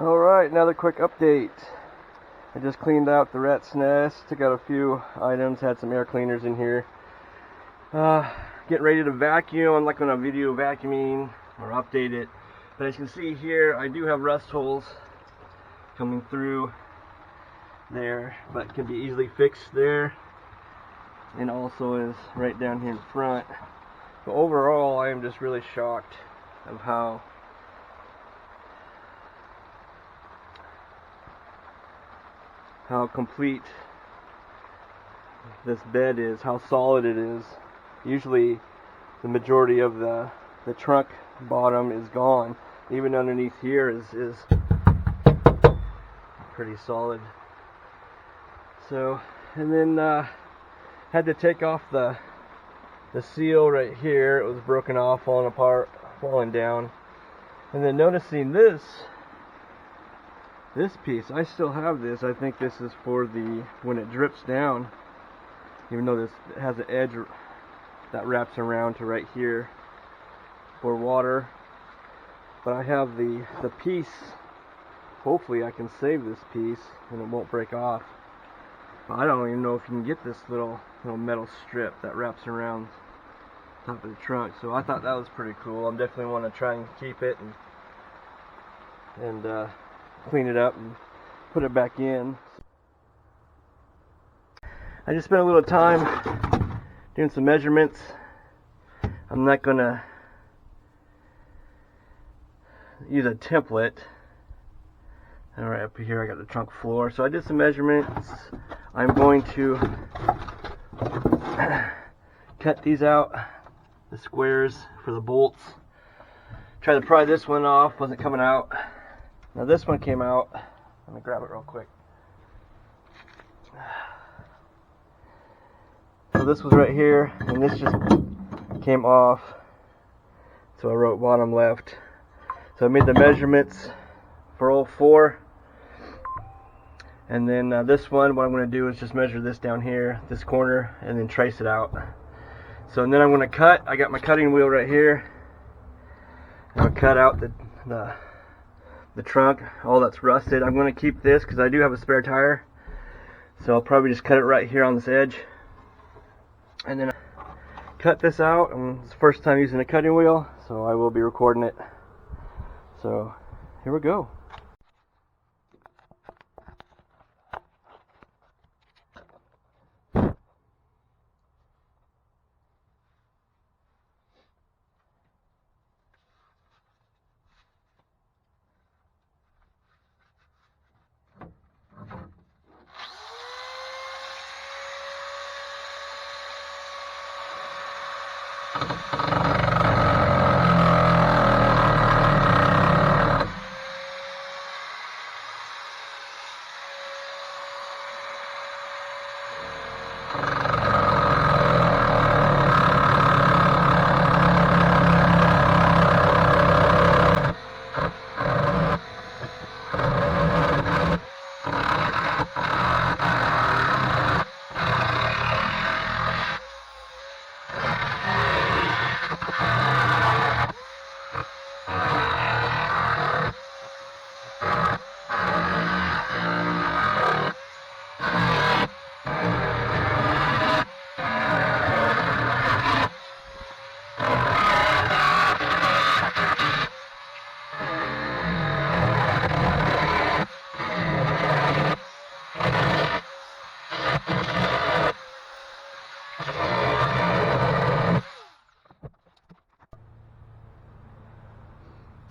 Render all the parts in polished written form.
Alright, another quick update. I just cleaned out the rat's nest, took out a few items, had some air cleaners in here. Getting ready to vacuum. I'm not going to video vacuuming or update it. But as you can see here, I do have rust holes coming through there, but can be easily fixed there. And also is right down here in front. But overall, I am just really shocked of how complete this bed is, how solid it is. Usually the majority of the trunk bottom is gone. Even underneath here is pretty solid. So, and then had to take off the seal right here. It was broken off, falling apart, falling down. And then noticing this piece, I still have this. I think this is for the when it drips down, even though this has an edge that wraps around to right here for water. But I have the piece. Hopefully I can save this piece and it won't break off. But I don't even know if you can get this little metal strip that wraps around the top of the trunk. So I thought that was pretty cool. I definitely want to try and keep it and clean it up and put it back in. I just spent a little time doing some measurements. I'm not gonna use a template. Alright, up here I got the trunk floor. So I did some measurements. I'm going to cut these out, the squares for the bolts. Try to pry this one off, wasn't coming out. Now this one came out. Let me grab it real quick. So this was right here, and this just came off. So I wrote bottom left. So I made the measurements for all four. And then this one, what I'm going to do is just measure this down here, this corner, and then trace it out. So and then I'm going to cut. I got my cutting wheel right here. I'm going to cut out the trunk, all that's rusted. I'm going to keep this because I do have a spare tire. So I'll probably just cut it right here on this edge. And then cut this out. It's the first time using a cutting wheel, so I will be recording it. So here we go.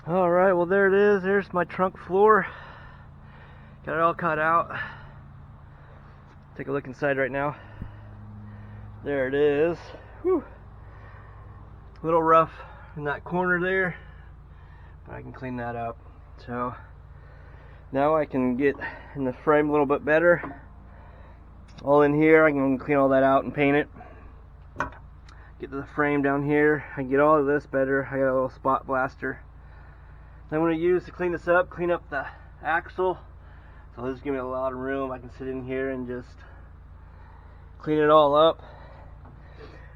Alright, well there it is. There's my trunk floor. Got it all cut out. Take a look inside right now. There it is. Whew. A little rough in that corner there, but I can clean that up. So now I can get in the frame a little bit better. All in here, I can clean all that out and paint it. Get to the frame down here. I can get all of this better. I got a little spot blaster I'm going to use to clean this up, clean up the axle. So this is giving me a lot of room. I can sit in here and just clean it all up.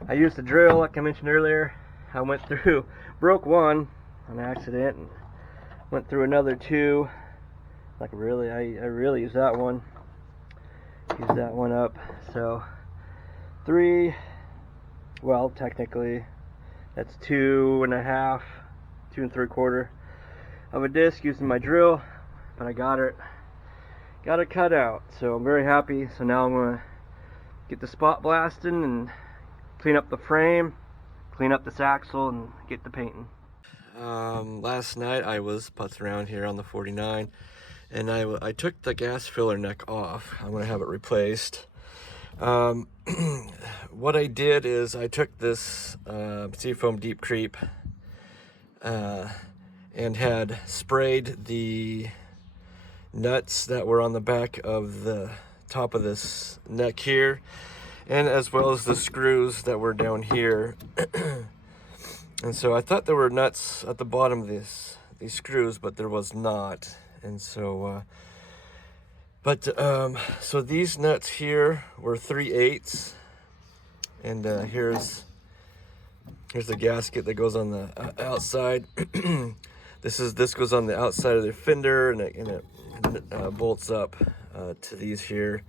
I used the drill like I mentioned earlier. I went through, broke one on accident, and went through another two Like really, I really use that one. Use that one up. So 3, well, technically that's 2.5, 2 3/4 of a disc using my drill, but I got it cut out. So I'm very happy. So now I'm gonna get the spot blasting and clean up the frame, clean up this axle, and get the painting. Last night I was putzing around here on the 49, and I took the gas filler neck off. I'm gonna have it replaced. What I did is I took this Seafoam Deep Creep and had sprayed the nuts that were on the back of the top of this neck here, and as well as the screws that were down here. And so I thought there were nuts at the bottom of these screws, but there was not. And so so these nuts here were 3/8, and here's the gasket that goes on the outside. This goes on the outside of the fender, and it bolts up to these here,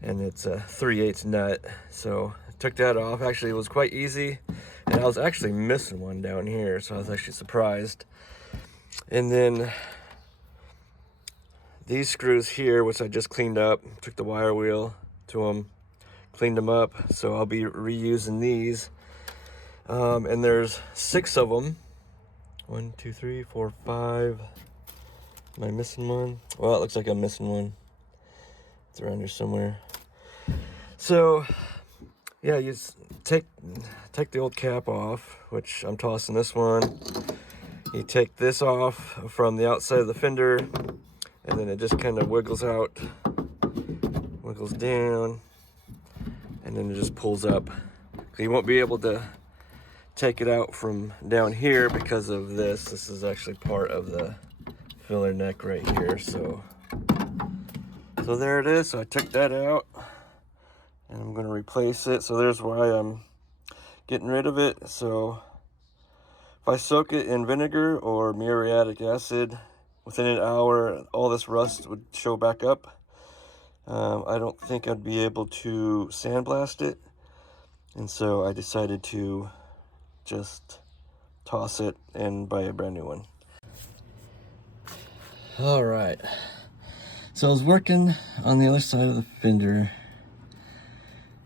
and it's a 3/8 nut. So I took that off. Actually, it was quite easy, and I was actually missing one down here, so I was actually surprised. And then these screws here, which I just cleaned up, took the wire wheel to them, cleaned them up, so I'll be reusing these. And there's 6 of them. 1, 2, 3, 4, 5. Am I missing one? Well, it looks like I'm missing one. It's around here somewhere. So yeah, you take the old cap off, which I'm tossing this one. You take this off from the outside of the fender, and then it just kind of wiggles out, wiggles down, and then it just pulls up. You won't be able to take it out from down here because of this. This is actually part of the filler neck right here. So there it is. So I took that out, and I'm going to replace it. So there's why I'm getting rid of it. So if I soak it in vinegar or muriatic acid, within an hour, all this rust would show back up. I don't think I'd be able to sandblast it, and so I decided to just toss it and buy a brand new one. All right, so I was working on the other side of the fender,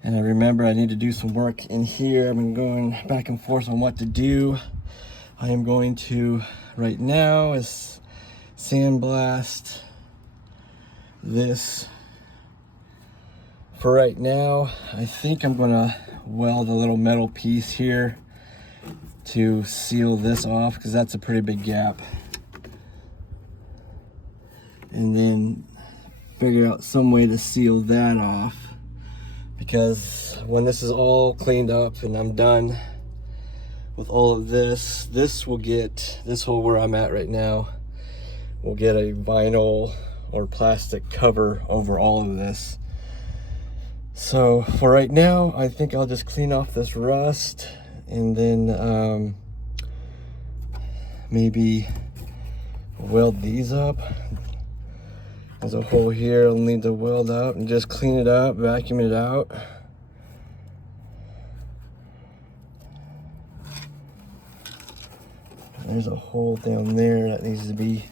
and I remember I need to do some work in here. I've been going back and forth on what to do. I am going to, right now, is sandblast this. For right now, I think I'm gonna weld a little metal piece here to seal this off, because that's a pretty big gap. And then figure out some way to seal that off, because when this is all cleaned up and I'm done with all of this, this hole where I'm at right now will get a vinyl or plastic cover over all of this. So for right now, I think I'll just clean off this rust, and then maybe weld these up. There's a hole here I'll need to weld up, and just clean it up, vacuum it out. There's a hole down there that needs to be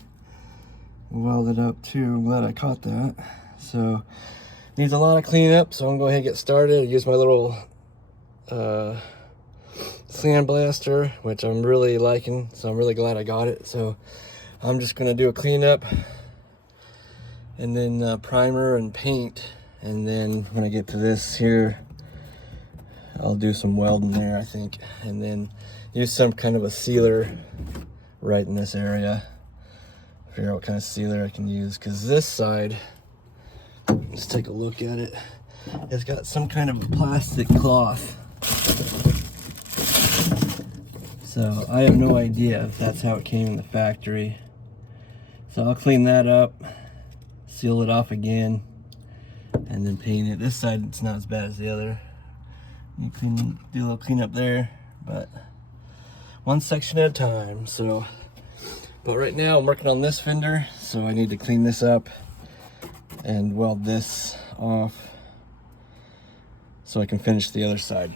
welded up too. I'm glad I caught that. So needs a lot of cleanup, so I'm gonna go ahead and get started. I use my little sandblaster, which I'm really liking, so I'm really glad I got it. So I'm just gonna do a cleanup, and then primer and paint, and then when I get to this here, I'll do some welding there, I think, and then use some kind of a sealer right in this area. Figure out what kind of sealer I can use, because this side, let's take a look at it, it's got some kind of a plastic cloth. So I have no idea if that's how it came in the factory. So I'll clean that up, seal it off again, and then paint it. This side, it's not as bad as the other. You can do a little cleanup there, but one section at a time. So But right now I'm working on this fender, so I need to clean this up and weld this off so I can finish the other side.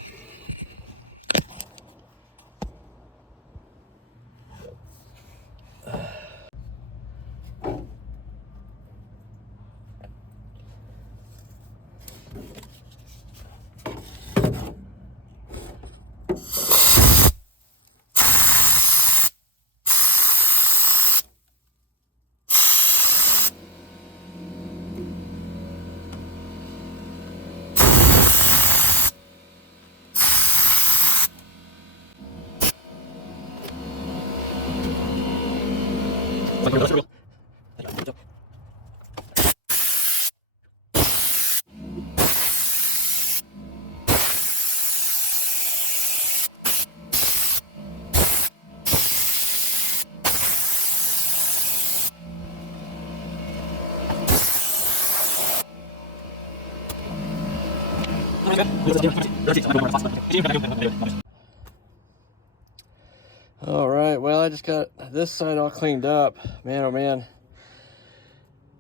All right, well, I just got this side all cleaned up. Man, oh man.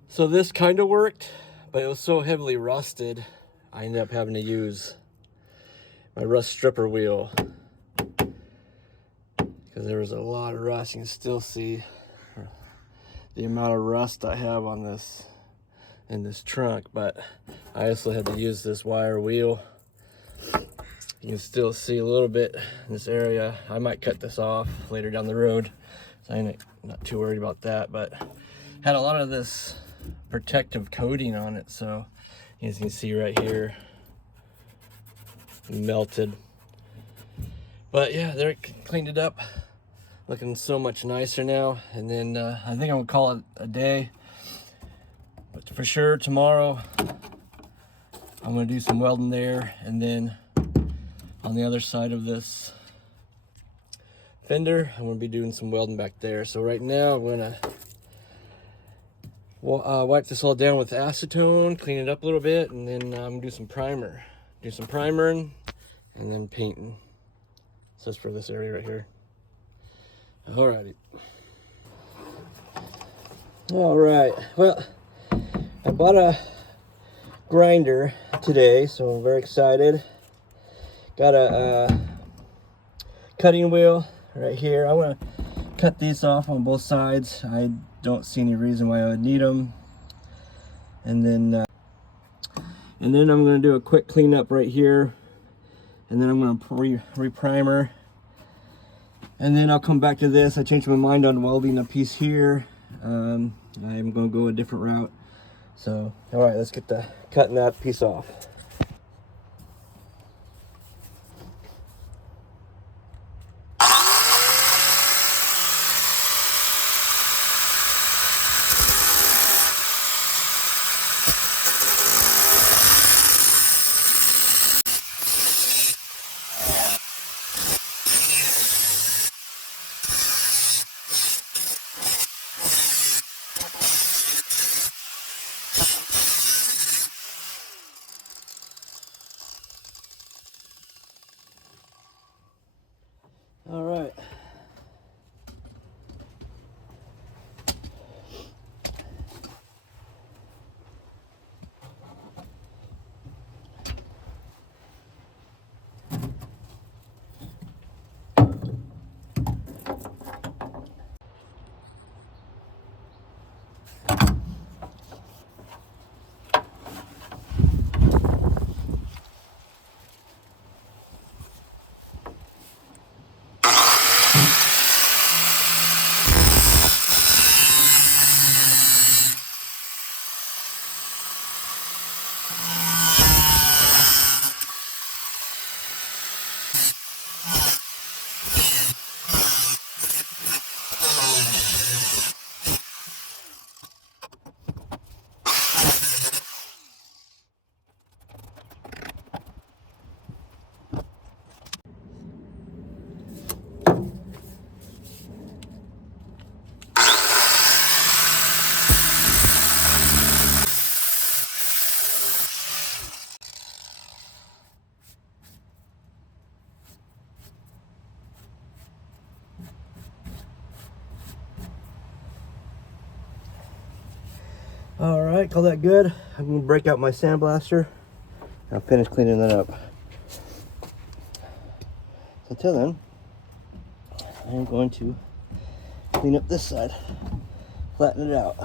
So this kind of worked, but it was so heavily rusted, I ended up having to use my rust stripper wheel because there was a lot of rust. You can still see the amount of rust I have on this in this trunk, but I also had to use this wire wheel. You can still see a little bit in this area. I might cut this off later down the road, so I'm not too worried about that, but had a lot of this protective coating on it, so as you can see right here, melted. But yeah, there, cleaned it up, looking so much nicer now. And then I think I'm gonna call it a day, but for sure tomorrow I'm gonna do some welding there, and then on the other side of this fender I'm gonna be doing some welding back there. So right now I'm gonna wipe this all down with acetone, clean it up a little bit, and then I'm gonna do some primer. Do some primering and then painting. So that's for this area right here. Alrighty. Alright, well, I bought a grinder today, so I'm very excited. Got a cutting wheel right here. I want to cut these off on both sides. I don't see any reason why I would need them. And then I'm going to do a quick cleanup right here, and then I'm going to re-primer, and then I'll come back to this. I changed my mind on welding a piece here. I'm going to go a different route. So all right, let's get the cutting that piece off. Alright, call that good. I'm going to break out my sandblaster. I'll finish cleaning that up. So until then, I'm going to clean up this side, flatten it out.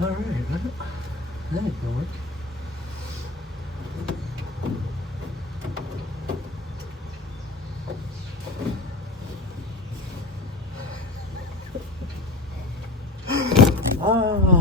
Alright, that ain't gonna work. Oh.